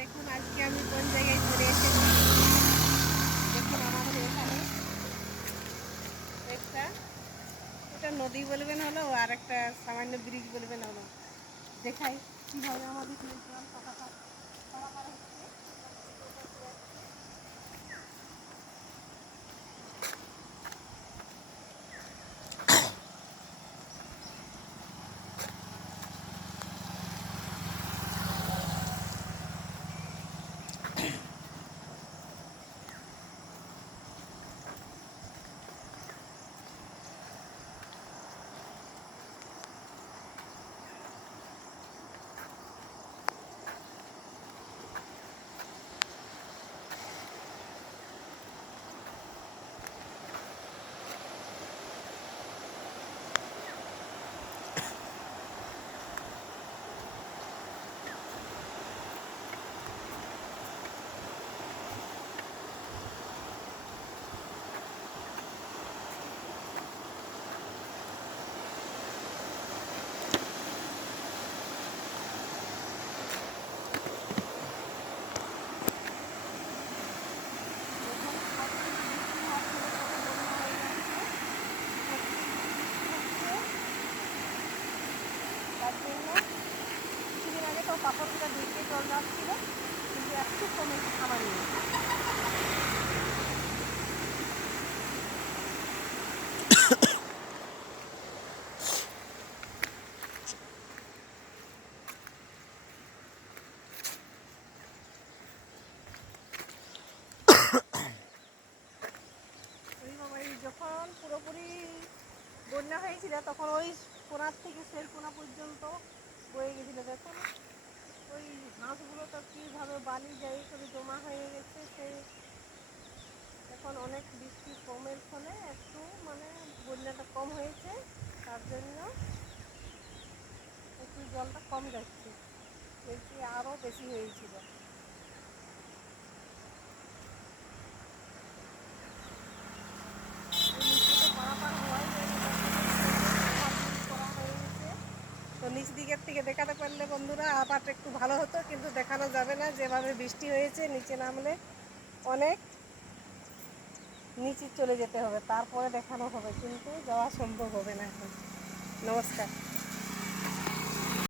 দেখুন আজকে আমি কোন জায়গায় ঘুরে এসেছি। দেখুন আমাদের এখানে একটা এটা নদী বলবেন হলো আর একটা সামান্য ব্রিজ বলবেন হলো। দেখাই কীভাবে আমাদের এখানে জল পারাপার হচ্ছে। তার জন্য কিছুদিন আগে তো পাথরগুলো দেখে জল যাচ্ছিল, কিন্তু একটু কমে আমার নেই। যখন পুরোপুরি বন্যা হয়েছিল তখন ওই কোনার থেকে সেই কোনা পর্যন্ত বয়ে গেছিলো। দেখুন ওই ঘাসগুলো তো কীভাবে বালি জায়গা করে জমা হয়ে গেছে। সেই এখন অনেক বৃষ্টি কমের ফলে একটু মানে বন্যাটা কম হয়েছে, তার জন্য একটু জলটা কম যাচ্ছে, কিন্তু আরও বেশি হয়েছিল। তো নিচ দিকের থেকে দেখাতে পারলে বন্ধুরা আবার একটু ভালো হতো, কিন্তু দেখানো যাবে না। যেভাবে বৃষ্টি হয়েছে নিচে নামলে অনেক নিচে চলে যেতে হবে, তারপরে দেখানো হবে, কিন্তু যাওয়া সম্ভব হবে না এখন। নমস্কার।